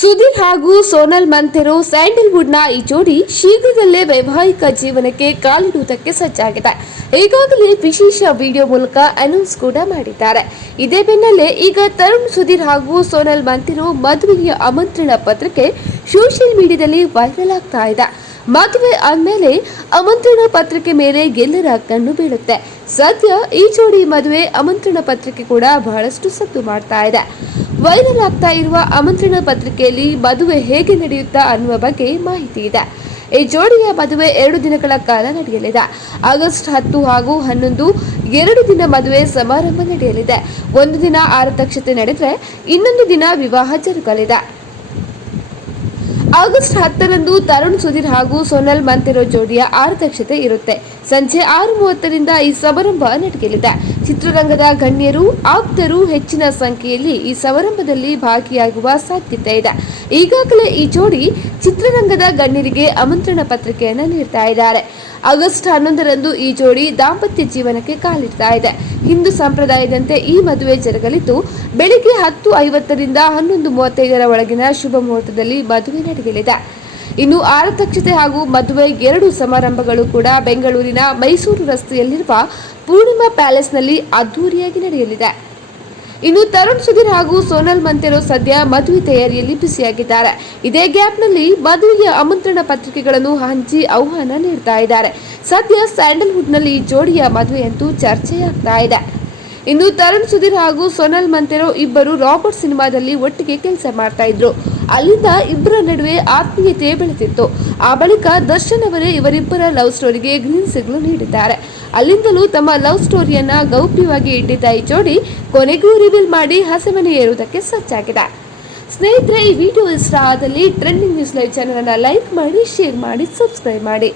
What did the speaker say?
ಸುಧೀರ್ ಹಾಗೂ ಸೋನಲ್ ಮಂತೆರೋ ಸ್ಯಾಂಡಲ್ವುಡ್ನ ಈ ಜೋಡಿ ಶೀಘ್ರದಲ್ಲೇ ವೈವಾಹಿಕ ಜೀವನಕ್ಕೆ ಕಾಲಿಡುವುದಕ್ಕೆ ಸಜ್ಜಾಗಿದೆ. ಈಗಾಗಲೇ ವಿಶೇಷ ವಿಡಿಯೋ ಮೂಲಕ ಅನೌನ್ಸ್ ಕೂಡ ಮಾಡಿದ್ದಾರೆ. ಇದೇ ಬೆನ್ನಲ್ಲೇ ಈಗ ತರುಣ್ ಸುಧೀರ್ ಹಾಗೂ ಸೋನಲ್ ಮಂತೆರೋ ಮದುವೆಯ ಆಮಂತ್ರಣ ಪತ್ರಿಕೆ ಸೋಷಿಯಲ್ ಮೀಡಿಯಾದಲ್ಲಿ ವೈರಲ್ ಆಗ್ತಾ ಇದೆ. ಮದುವೆ ಆದ್ಮೇಲೆ ಆಮಂತ್ರಣ ಪತ್ರಿಕೆ ಮೇಲೆ ಎಲ್ಲರ ಕಣ್ಣು ಬೀಳುತ್ತೆ. ಸದ್ಯ ಈ ಜೋಡಿ ಮದುವೆ ಆಮಂತ್ರಣ ಪತ್ರಿಕೆ ಕೂಡ ಬಹಳಷ್ಟು ಸದ್ದು ಮಾಡ್ತಾ ಇದೆ. ವೈರಲ್ ಆಗ್ತಾ ಇರುವ ಆಮಂತ್ರಣ ಪತ್ರಿಕೆಯಲ್ಲಿ ಮದುವೆ ಹೇಗೆ ನಡೆಯುತ್ತಾ ಅನ್ನುವ ಬಗ್ಗೆ ಮಾಹಿತಿ ಇದೆ. ಈ ಜೋಡಿಯ ಮದುವೆ 2 ದಿನಗಳ ಕಾಲ ನಡೆಯಲಿದೆ. ಆಗಸ್ಟ್ 10 ಹಾಗೂ 11 2 ದಿನ ಮದುವೆ ಸಮಾರಂಭ ನಡೆಯಲಿದೆ. ಒಂದು ದಿನ ಆರತಕ್ಷತೆ ನಡೆದರೆ ಇನ್ನೊಂದು ದಿನ ವಿವಾಹ ಜರುಗಲಿದೆ. ಆಗಸ್ಟ್ 10ರಂದು ತರುಣ್ ಸುಧೀರ್ ಹಾಗೂ ಸೋನಲ್ ಮಂತೆರೋ ಜೋಡಿಯ ಆರತಕ್ಷತೆ ಇರುತ್ತೆ. ಸಂಜೆ 6:30ರಿಂದ ಈ ಸಮಾರಂಭ ನಡೆಯಲಿದೆ. ಚಿತ್ರರಂಗದ ಗಣ್ಯರು, ಆಪ್ತರು ಹೆಚ್ಚಿನ ಸಂಖ್ಯೆಯಲ್ಲಿ ಈ ಸಮಾರಂಭದಲ್ಲಿ ಭಾಗಿಯಾಗುವ ಸಾಧ್ಯತೆ ಇದೆ. ಈಗಾಗಲೇ ಈ ಜೋಡಿ ಚಿತ್ರರಂಗದ ಗಣ್ಯರಿಗೆ ಆಮಂತ್ರಣ ಪತ್ರಿಕೆಯನ್ನು ನೀಡ್ತಾ ಇದ್ದಾರೆ. ಆಗಸ್ಟ್ 11ರಂದು ಈ ಜೋಡಿ ದಾಂಪತ್ಯ ಜೀವನಕ್ಕೆ ಕಾಲಿಡ್ತಾ ಇದೆ. ಹಿಂದೂ ಸಂಪ್ರದಾಯದಂತೆ ಈ ಮದುವೆ ಜರುಗಲಿದ್ದು ಬೆಳಿಗ್ಗೆ 10:50ರಿಂದ 11:35 ಒಳಗಿನ ಶುಭ ಮುಹೂರ್ತದಲ್ಲಿ ಮದುವೆ ನಡೆಯಲಿದೆ. ಇನ್ನು ಆರತಕ್ಷತೆ ಹಾಗೂ ಮದುವೆ 2 ಸಮಾರಂಭಗಳು ಕೂಡ ಬೆಂಗಳೂರಿನ ಮೈಸೂರು ರಸ್ತೆಯಲ್ಲಿರುವ ಪೂರ್ಣಿಮಾ ಪ್ಯಾಲೇಸ್ನಲ್ಲಿ ಅದ್ದೂರಿಯಾಗಿ ನಡೆಯಲಿದೆ. ಇನ್ನು ತರುಣ್ ಸುಧೀರ್ ಹಾಗೂ ಸೋನಲ್ ಮಂತೆರೋ ಸದ್ಯ ಮದುವೆ ತಯಾರಿಯಲ್ಲಿ ಬಿಸಿಯಾಗಿದ್ದಾರೆ. ಇದೇ ಗ್ಯಾಪ್ನಲ್ಲಿ ಮದುವೆಯ ಆಮಂತ್ರಣ ಪತ್ರಿಕೆಗಳನ್ನು ಹಂಚಿ ಆಹ್ವಾನ ನೀಡ್ತಾ ಇದ್ದಾರೆ. ಸದ್ಯ ಸ್ಯಾಂಡಲ್ವುಡ್ನಲ್ಲಿ ಜೋಡಿಯ ಮದುವೆಯಂತೂ ಚರ್ಚೆಯಾಗ್ತಾ ಇದೆ. ಇನ್ನು ತರುಣ್ ಸುಧೀರ್ ಹಾಗೂ ಸೋನಲ್ ಮಂತೆರೋ ಇಬ್ಬರು ರಾಬರ್ಟ್ ಸಿನಿಮಾದಲ್ಲಿ ಒಟ್ಟಿಗೆ ಕೆಲಸ ಮಾಡ್ತಾ ಇದ್ರು. ಅಲ್ಲಿಂದ ಇಬ್ಬರ ನಡುವೆ ಆತ್ಮೀಯತೆ ಬೆಳೆದಿತ್ತು. ಆ ಬಳಿಕ ದರ್ಶನ್ ಅವರೇ ಇವರಿಬ್ಬರ ಲವ್ ಸ್ಟೋರಿಗೆ ಗ್ರೀನ್ ಸಿಗ್ನಲ್ ನೀಡಿದ್ದಾರೆ. ಅಲ್ಲಿಂದಲೂ ತಮ್ಮ ಲವ್ ಸ್ಟೋರಿಯನ್ನ ಗೌಪ್ಯವಾಗಿ ಇಟ್ಟಿದ್ದ ಈ ಜೋಡಿ ಕೊನೆಗೂ ರಿವೀಲ್ ಮಾಡಿ ಹಸೆಮಣೆ ಏರುವುದಕ್ಕೆ ಸಜ್ಜಾಗಿದೆ. ಸ್ನೇಹಿತರೆ, ಈ ವಿಡಿಯೋ ಇಷ್ಟ ಆದಲ್ಲಿ ಟ್ರೆಂಡಿಂಗ್ ನ್ಯೂಸ್ ಲೈವ್ ಚಾನೆಲ್ ಅನ್ನು ಲೈಕ್ ಮಾಡಿ, ಶೇರ್ ಮಾಡಿ, ಸಬ್ಸ್ಕ್ರೈಬ್ ಮಾಡಿ.